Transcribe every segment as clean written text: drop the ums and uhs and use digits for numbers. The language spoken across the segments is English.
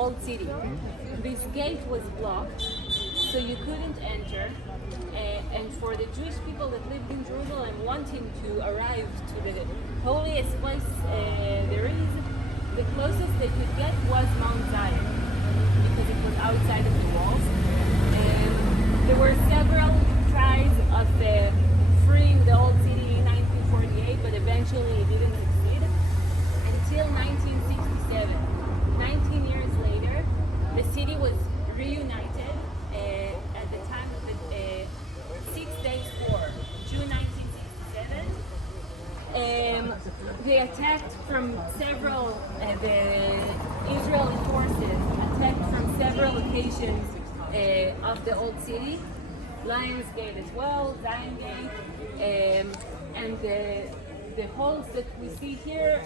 old city. This gate was blocked, so you couldn't enter. And for the Jewish people that lived in Jerusalem wanting to arrive to the holiest place there is, the closest they could get was Mount Zion, because it was outside of the walls. There were several tries of freeing the old city in 1948, but eventually it didn't succeed until 1967. 19 years later, the city was reunited at the time of the 6 Days War, June 1967. They attacked from several, the Israeli forces attacked from several locations of the old city. Lions Gate as well, Zion Gate, and the holes that we see here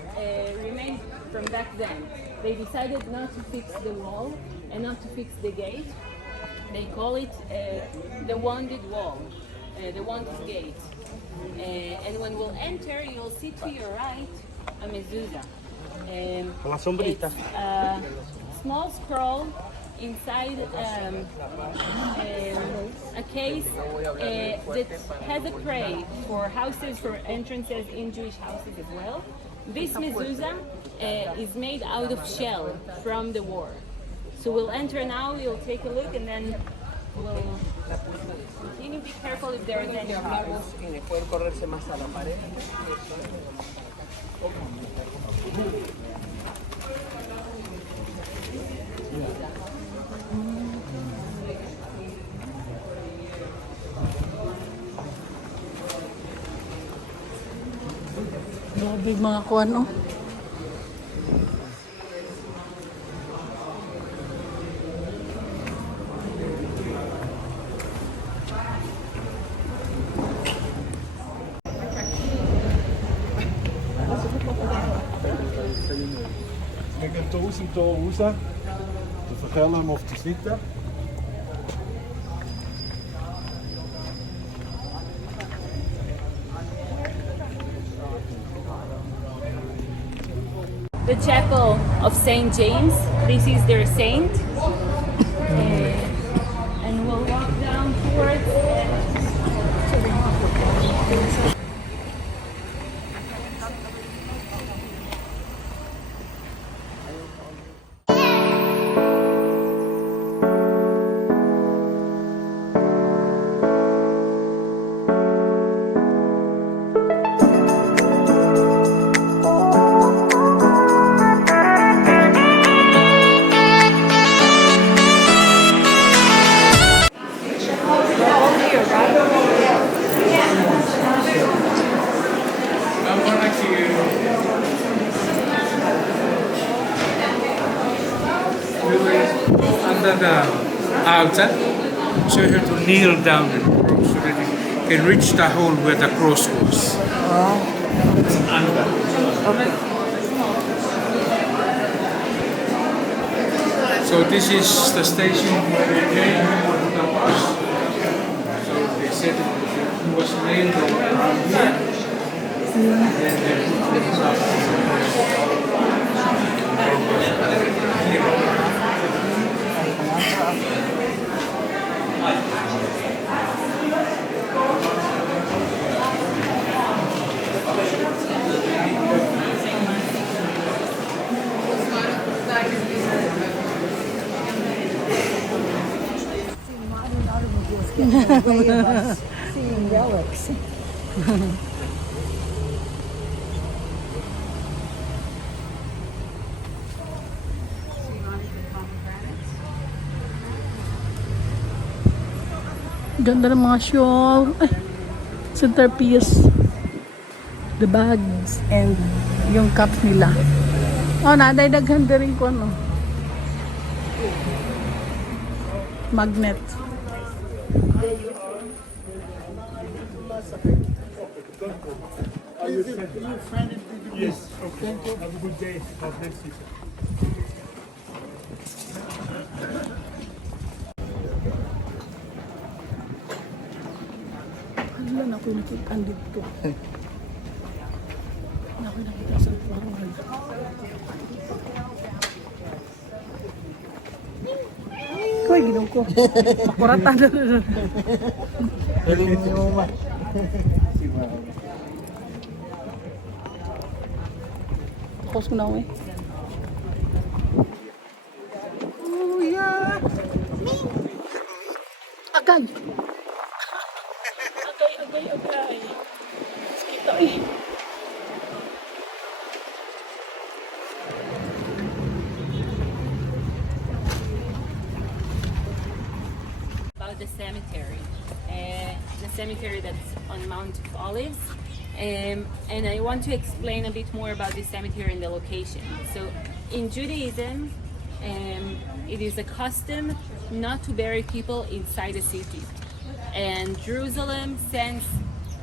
remain from back then. They decided not to fix the wall and not to fix the gate. They call it the Wounded Wall, the Wounded Gate. And when we'll enter, you'll see to your right a mezuzah. It's a small scroll inside a case that has a tray for houses, for entrances in Jewish houses as well. This mezuzah is made out of shell from the war. So we'll enter now, we'll take a look, and then we'll continue. Be careful if there is any cars. Grabe mga kuwan, oh. Kijk, en toe is het door Oesa. De vergellen hem of te zitten. The chapel of St. James. This is their saint. And we'll walk down towards under the altar, so you have to kneel down and pray so that you can reach the hole where the cross was. It's under. Okay. So this is the station where they gave him to the bus. So they said he was nailed around here, and then they put him up. Way of us seeing relics. Ganda ng mga shawl. Ay, centerpiece. The bags and yung cup nila. Oh, nadagdagan din rin ko, no? Magnet. Yes, okay. Have a good day. God bless you. Hala, naku nakita dito. Naku nakita sa parang Uy, ginong ko. Makuratan na rin. Galing niyo ma. Tapos ko na ako eh. Oh, yeah. Agay. Agay. Kita eh. About the cemetery that's on Mount of Olives. And I want to explain a bit more about the cemetery and the location. So in Judaism, it is a custom not to bury people inside the city. And Jerusalem, since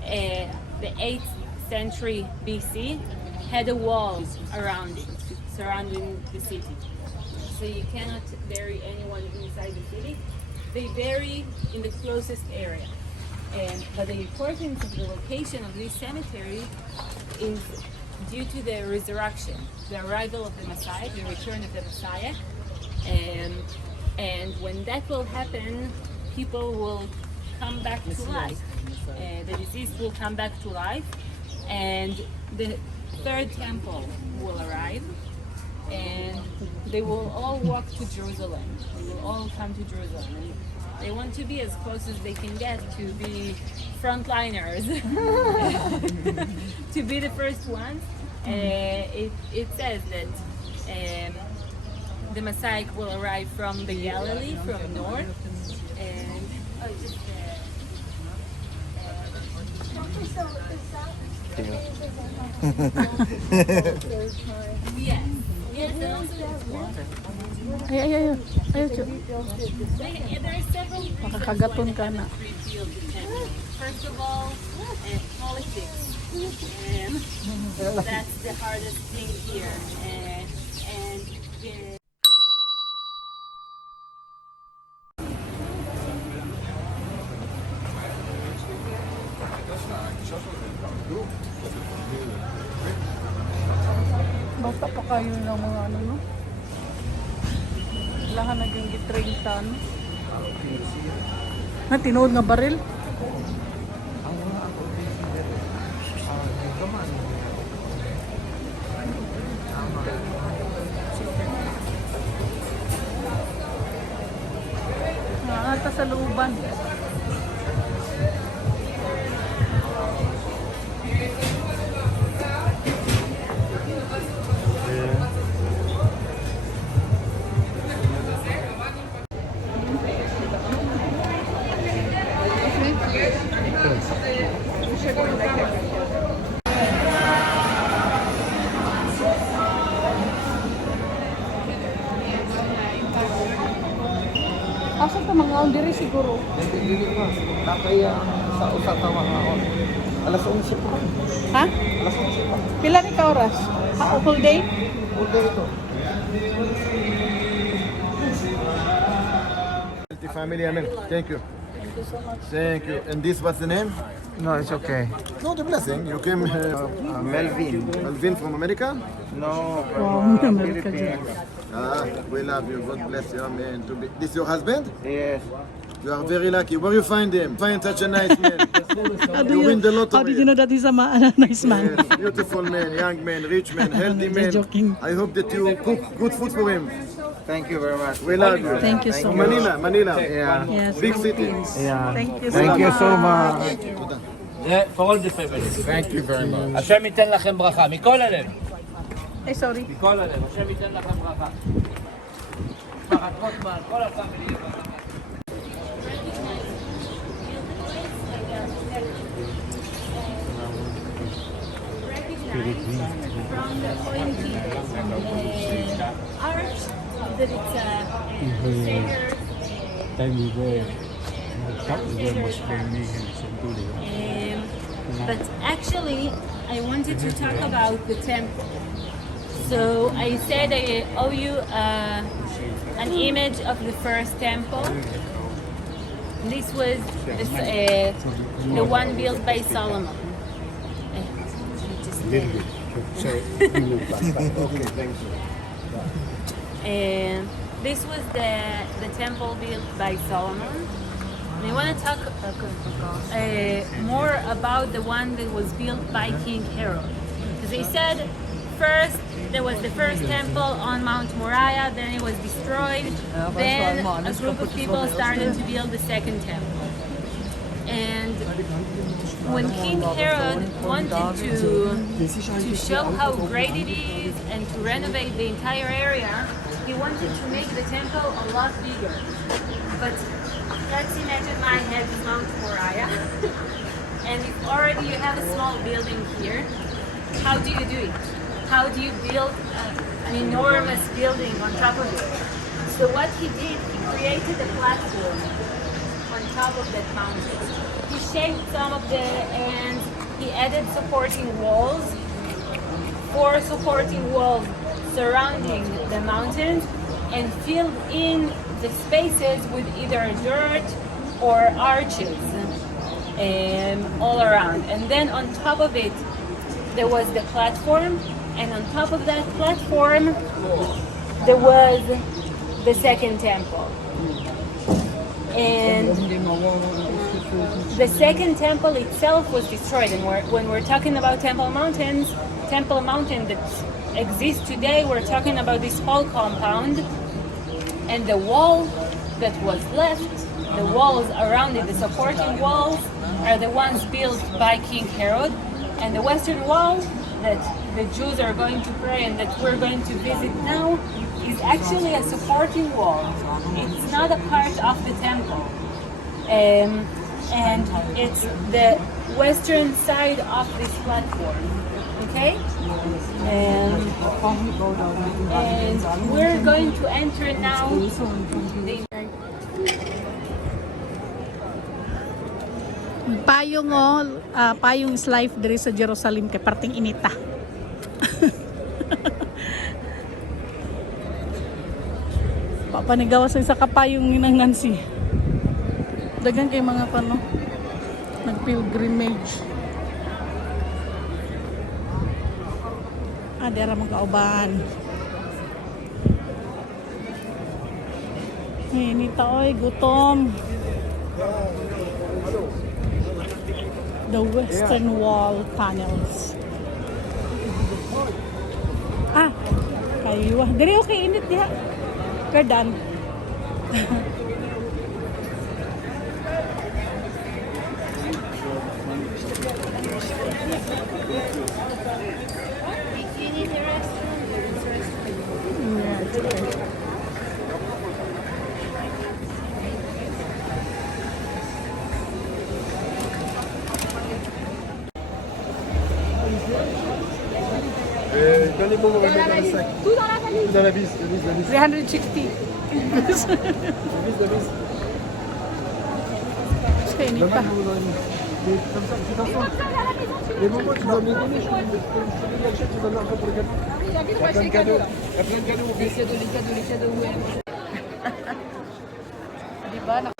the 8th century BC, had a wall around it, surrounding the city. So you cannot bury anyone inside the city. They bury in the closest area. But the importance of the location of this cemetery is due to the resurrection, the arrival of the Messiah, the return of the Messiah. And when that will happen, people will come back to life. The deceased will come back to life, and the third temple will arrive, and they will all walk to Jerusalem. They will all come to Jerusalem. And they want to be as close as they can get to be frontliners, to be the first ones. It says that the Messiah will arrive from the Galilee, from north, and yes, and also Ay. Chu. there are several reasons Makakagaton why ka they na. have revealed the temple. First of all, politics. That's the hardest thing here. And Basta pa kayo ng mga ano, no? Lahat naging gitrain tan. Na tinuod nga baril. Ata sa looban. Asa ka mga diri siguro? Dili ma. Tapay sa usa ka mga alas 11 pa. Ha? Alas 11 pa. Pila ni ka oras? Ha, whole day? Ude ito. Family, amen. Thank you. Thank you so much. Thank you. And this, what's the name? No, it's okay. No, the blessing. You came Melvin. Melvin from America? No, Wow, from America Philippines. We love you. God bless you, amen. This your husband? Yes. You are very lucky. Where you find him? Find such a nice man. How You win the lottery. How did you know that he's a nice man? Yes, beautiful man, young man, rich man, healthy man. Just joking. I hope that you cook good food for him. Thank you very much. We love you. Thank you so From much. Manila. Yeah. Yes, Big city. Yeah. Thank you so Thank you so much. Yeah, for all the family. Thank you very much. השם ייתן לכם ברכה, מכל הלב. Ay, sorry. מכל הלב, השם ייתן לכם ברכה. משפחת רוטמן, כל הפמילי. from the ONG arch that it's but actually I wanted to talk about the temple. So I said I owe you an image of the first temple. This was the one built by Solomon. Okay, thank you. And this was the temple built by Solomon. And I want to talk more about the one that was built by King Herod. Because they said first there was the first temple on Mount Moriah, then it was destroyed. Then a group of people started to build the second temple. And when King Herod wanted to show how great it is and to renovate the entire area, he wanted to make the temple a lot bigger. But let's imagine my head is Mount Moriah. And if already you have a small building here, how do you do it? How do you build an enormous building on top of it? So what he did, he created a platform on top of that mountain. He shaped some of the ends, he added supporting walls, 4 supporting walls surrounding the mountains, and filled in the spaces with either dirt or arches all around. And then on top of it, there was the platform, and on top of that platform, there was the second temple. And the second temple itself was destroyed. And when we're talking about Temple Mountain that exists today, we're talking about this whole compound. And the wall that was left, the walls around it, the supporting walls, are the ones built by King Herod. And the western wall that the Jews are going to pray and that we're going to visit now is actually a supporting wall. It's not a part of the temple. And it's the western side of this platform. Okay? And we're going to enter now the payong is life diri sa Jerusalem kay parting inita. Papanigawas sa kapayong ng Nancy. Dagan kay mga pano nag-pilgrimage. Dera mga kauban. Inita oy, gutom. The Western Wall panels. Kayo. Diri okay init diha. Gardan. Donnez-moi mon remettre dans le sac. Tout dans la valise. Tout dans la vis, la vis, la vis. 360. La vis, la vis. Kaya init pa. Mais comme ça, c'est enfant. Les moments, tu dois me les donner, je te l'achète, tu donnes l'argent pour le cadeau. Il y a plein de cadeaux. Il y a plein de cadeaux. les cadeaux, ouais. Diba?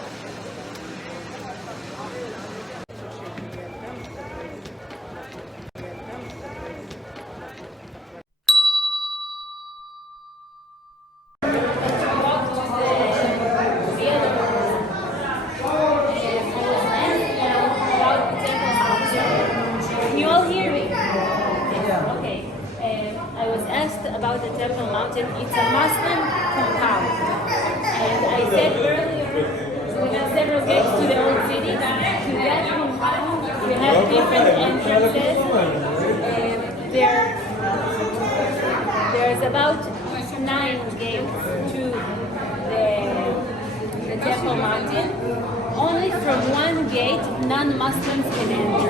About the Temple Mountain, it's a Muslim compound. And I said earlier, we have several gates to the old city. To that compound, we have different entrances. There's about 9 gates to the Temple Mountain. Only from one gate, non-Muslims can enter.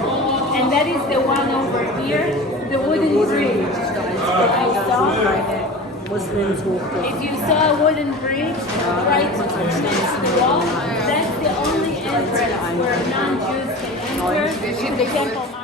And that is the one over here, the wooden bridge. If you saw a wooden bridge right next to the wall, that's the only entrance where non-Jews can enter to the Temple Mountain.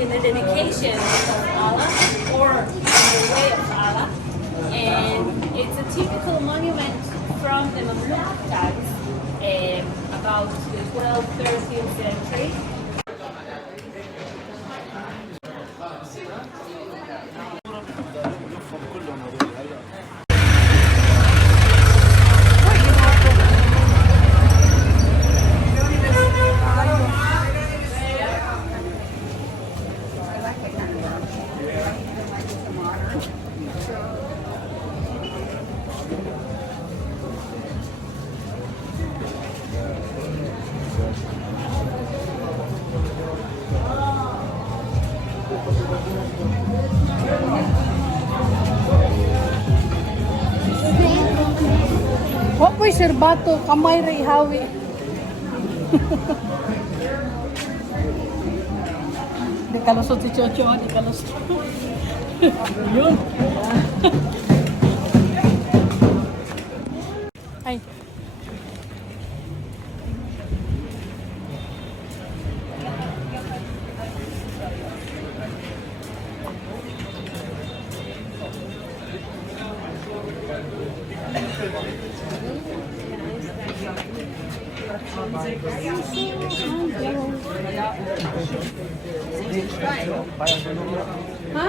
in the dedication of Allah or in the way of Allah. And it's a typical monument from the Mamluk times, about the 12th, 13th century. Wa po'y serbato, kamay ray hawi. Di kalusot si Chocho, di kalusot. Yun. Ay. Ha?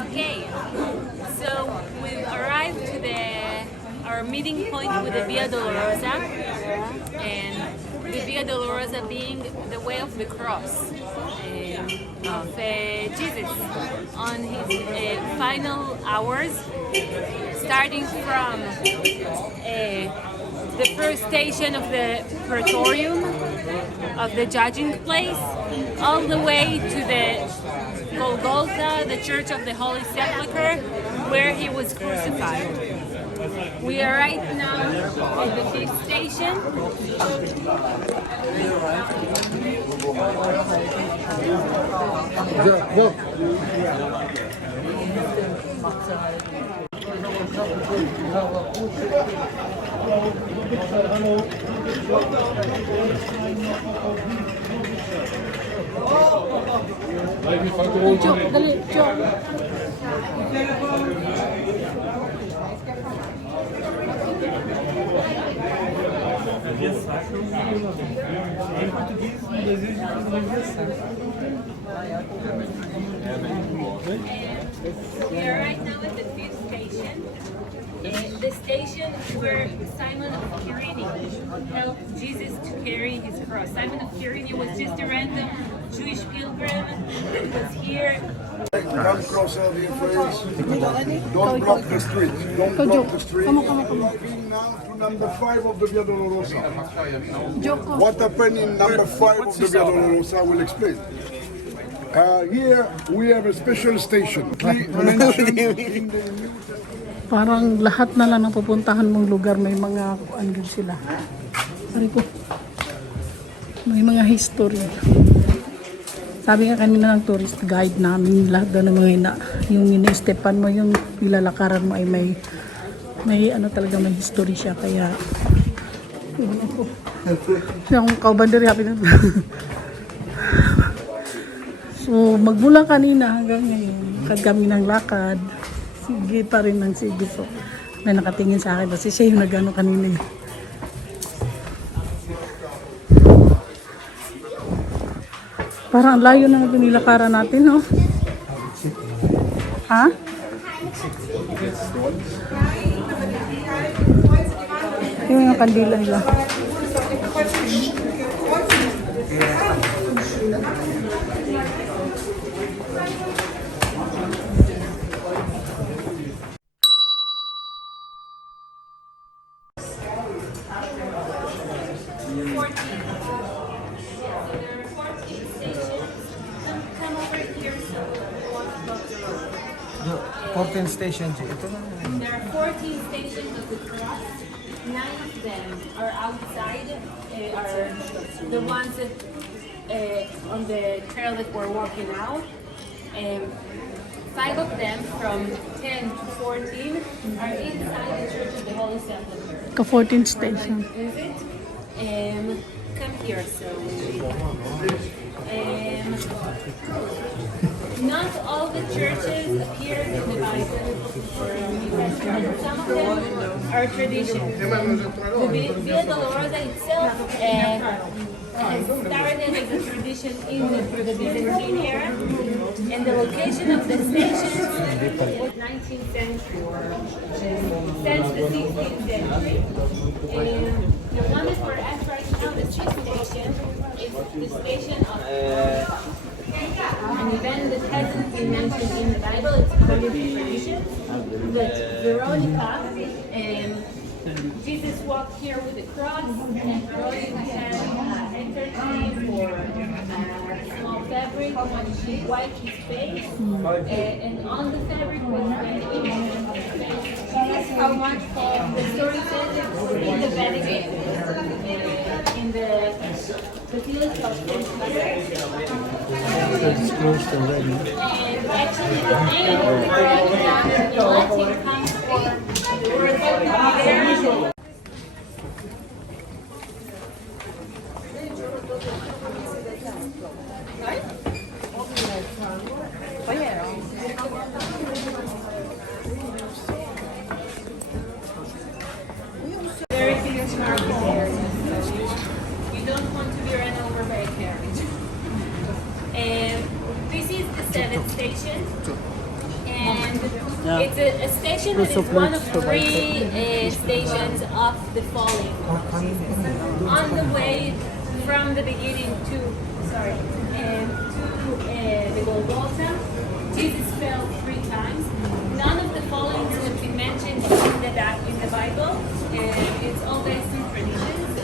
Okay, so we've arrived to our meeting point with the Via Dolorosa, and the Via Dolorosa being the way of the cross of Jesus on his final hours, starting from the first station of the Praetorium, of the judging place, all the way to the Golgotha, the Church of the Holy Sepulchre, where he was crucified. We are right now at the fifth station. Chok, dali, chok. We are right now at the fifth station. The station where Simon of Cyrene helped Jesus to carry his cross. Simon of Cyrene was just a random Jewish pilgrim that was here. Come closer, dear friends. Don't block the street. Don't block the street. Come on. Driving now to number 5 of the Via Dolorosa. Joko. What happened in number 5 of the Via Dolorosa, I will explain. Here we have a special station. Mentioned in the Parang lahat na lang ng pupuntahan mong lugar may mga andun sila. Pari ko. May mga history. Sabi nga kanina ng tourist guide namin, lahat daw ng mga yung ina-stepan mo, yung ilalakaran mo ay may ano talaga, may history siya. Kaya yung kaubandari happy na. So magmula kanina hanggang ngayon, kami ng lakad, sige pa rin ng sige. So may nakatingin sa akin kasi siya yung nagano kanina. Parang ang layo na nilakaran natin, no? Ha? Yung kandila nila. The 14 stations. Ito na. There are 14 stations of the cross. 9 of them are outside, are the ones that on the trail that we're walking out. 5 of them, from 10 to 14, are inside the Church of the Holy Sepulchre. Ka-14 station. Visit. Come here. So, not all the churches appear in the Bible. Some of them are traditions. The Villa Dolorosa itself has started as a tradition in the Byzantine era, and the location of the station was 19th century. Since the 16th century. The one that we're at right now, the street station, is the station of an event that hasn't been mentioned in the Bible. It's part of the tradition. But Veronica, Jesus walked here with a cross, and Veronica had a handkerchief or a small fabric to wipe his face, and on the fabric was written Jesus. How much the story says it's in the Vatican, in the Basilica of St. Peter. It's closed already. And actually, the name of the Vatican in Latin comes from the word there. Very big parking area. You don't want to be run over by a carriage. And this is the 7th station. And it's a station that is one of 3 stations of the falling. On the way from the beginning to the Golgotha, Jesus fell 3 times. None of the fallings have been mentioned in the Bible. It's all based on traditions.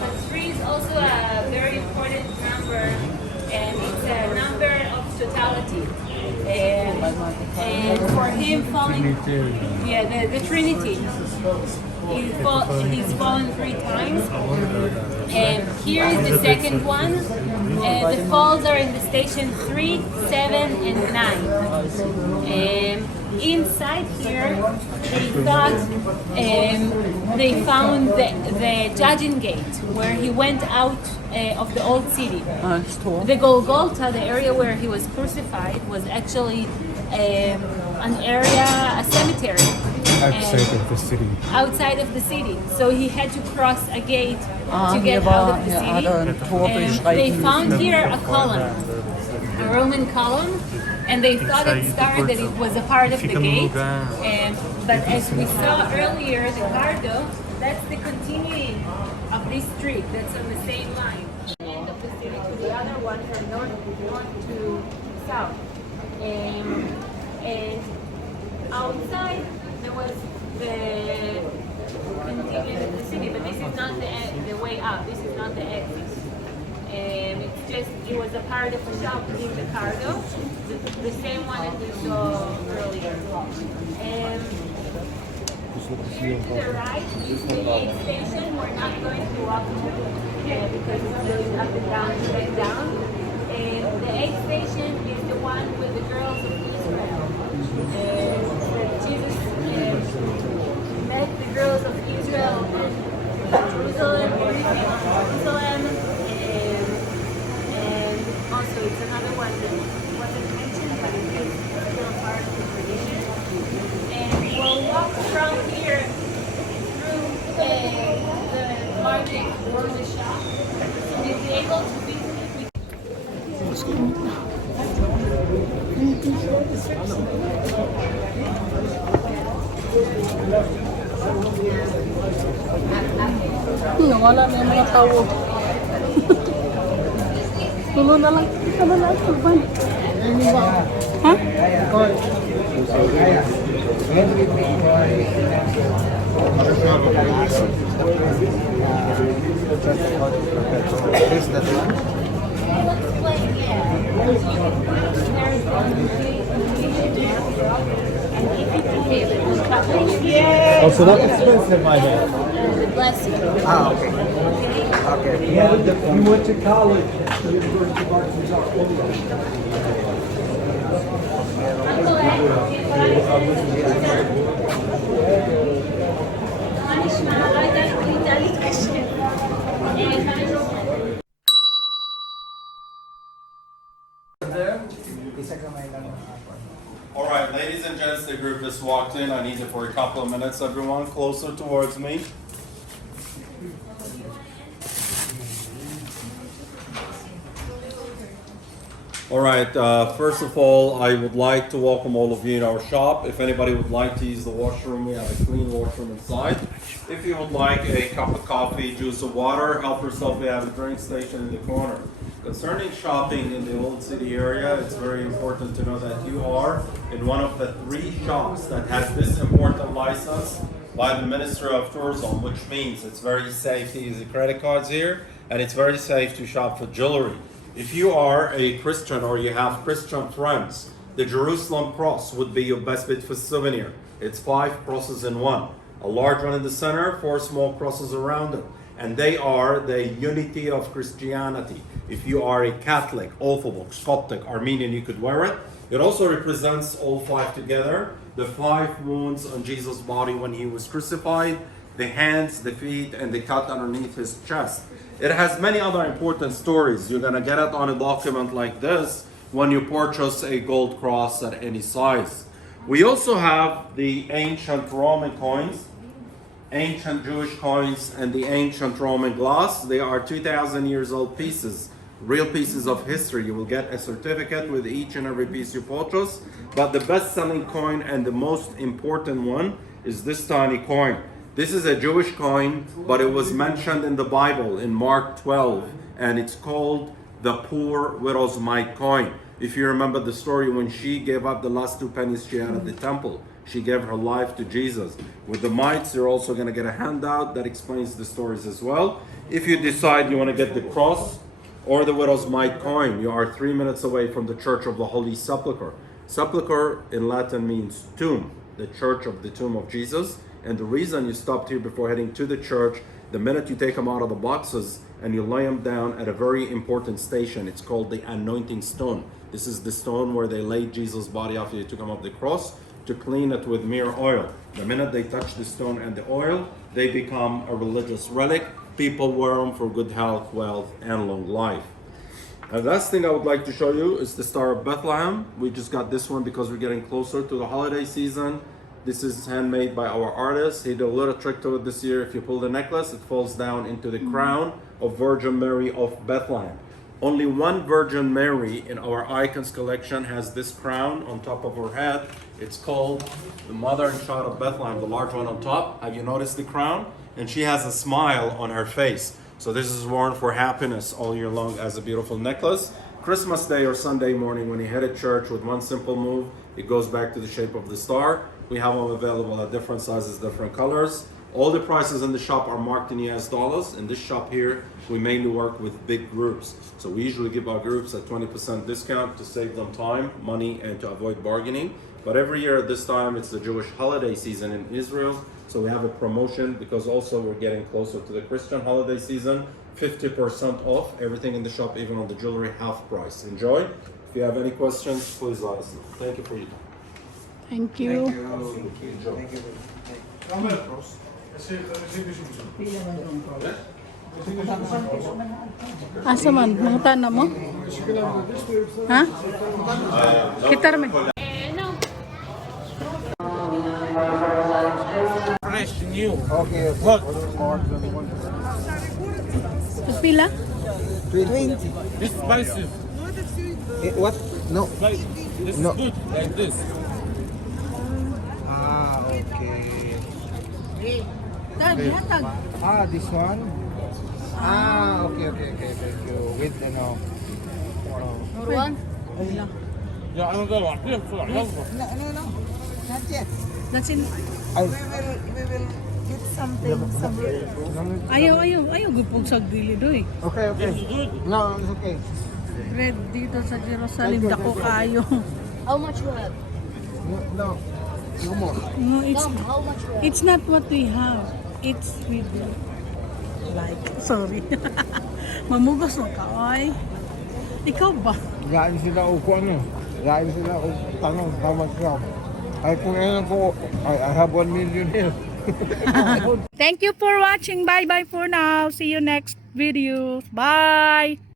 But 3 is also a very important number, and it's a number of totality. And for him falling, the Trinity. He's fallen 3 times. And here is the second one. The falls are in the station 3, 7, and 9. Inside here, they thought they found the judging gate where he went out of the old city. The Golgotha, the area where he was crucified, was actually an area, a cemetery. Outside of the city. Outside of the city. So he had to cross a gate to get out of the city. And they found here a column, a Roman column, and they thought at the start that it was a part of the gate. But as we saw earlier, the Cardo, that's the continuing of this street. That's on the same line. End of the city to the other one, from north to south. And outside there was the continuing of the city, but this is not the way up. This is not the exit. It's just, it was a part of the shop in the Cardo, the same one that we saw earlier. Here to the right is the 8th station. We're not going to walk through because it's going up and down and back down. The 8th station is the one with the girls of Israel. Jesus met the girls of Israel in Jerusalem, and also it's another one that wasn't mentioned, but it is still part of the tradition. And we'll walk from here through the market or the shop, and you'll be able to visit it. Wala na yung mga tao. Tulo na lang. Ito na lang. Turban. Ha? Oh, so that's expensive, my man. Bless you. Ah, okay. Okay. You went to college. University of Arkansas. All right, ladies and gents, the group just walked in. I need you for a couple of minutes, everyone. Closer towards me. All right, first of all, I would like to welcome all of you in our shop. If anybody would like to use the washroom, we have a clean washroom inside. If you would like a cup of coffee, juice, or water, help yourself. We have a drink station in the corner. Concerning shopping in the Old City area, it's very important to know that you are in one of the 3 shops that has this important license by the Ministry of Tourism, which means it's very safe to use the credit cards here, and it's very safe to shop for jewelry. If you are a Christian or you have Christian friends, the Jerusalem cross would be your best bet for souvenir. It's 5 crosses in one. A large one in the center, 4 small crosses around it. And they are the unity of Christianity. If you are a Catholic, Orthodox, Coptic, Armenian, you could wear it. It also represents all 5 together. The 5 wounds on Jesus' body when he was crucified, the hands, the feet, and the cut underneath his chest. It has many other important stories. You're gonna get it on a document like this when you purchase a gold cross at any size. We also have the ancient Roman coins, ancient Jewish coins, and the ancient Roman glass. They are 2,000 years old pieces, real pieces of history. You will get a certificate with each and every piece you purchase. But the best-selling coin and the most important one is this tiny coin. This is a Jewish coin, but it was mentioned in the Bible in Mark 12, and it's called the poor widow's mite coin. If you remember the story when she gave up the last 2 pennies she had at the temple, she gave her life to Jesus. With the mites, you're also going to get a handout that explains the stories as well. If you decide you want to get the cross or the widow's mite coin, you are 3 minutes away from the Church of the Holy Sepulchre. Sepulchre in Latin means tomb, the church of the tomb of Jesus. And the reason you stopped here before heading to the church, the minute you take them out of the boxes and you lay them down at a very important station, it's called the anointing stone. This is the stone where they laid Jesus' body after they took him off the cross to clean it with mere oil. The minute they touch the stone and the oil, they become a religious relic. People wear them for good health, wealth, and long life. And the last thing I would like to show you is the Star of Bethlehem. We just got this one because we're getting closer to the holiday season. This is handmade by our artist. He did a little trick to it this year. If you pull the necklace, it falls down into the crown of Virgin Mary of Bethlehem. Only one Virgin Mary in our icons collection has this crown on top of her head. It's called the Mother and Child of Bethlehem, the large one on top. Have you noticed the crown? And she has a smile on her face. So this is worn for happiness all year long as a beautiful necklace. Christmas Day or Sunday morning when you head to church with one simple move, it goes back to the shape of the star. We have them available at different sizes, different colors. All the prices in the shop are marked in US dollars. In this shop here, we mainly work with big groups. So we usually give our groups a 20% discount to save them time, money, and to avoid bargaining. But every year at this time, it's the Jewish holiday season in Israel. So we have a promotion because also we're getting closer to the Christian holiday season. 50% off everything in the shop, even on the jewelry, half price. Enjoy. If you have any questions, please let us know. Thank you for your time. Thank you. Asa man? Mangutan na mo? Ha? Kitar me. Fresh, new. Okay, okay. Hot. Pila? 20. This spicy. What? No. This No. is good, like this. Ah, okay. Ah, this one? Ah, okay. Thank you. With, ano. Yeah, I'm gonna walk here, so I love it. No. Not yet. That's in... Ay, We will get something. Ayaw gupong sa dili doy. okay. No, it's okay. Red dito sa Jerusalem, dako kayo. How much you have? No. No more. No, How much you have? it's not what we have. It's with like, sorry. Mamugos na ka, ay. Ikaw ba? Gain sila o kung ano. Gain sila o tanong, tawag ka. Ay, kung alam ko, I have 1 million here. Thank you for watching. Bye bye for now. See you next video. Bye.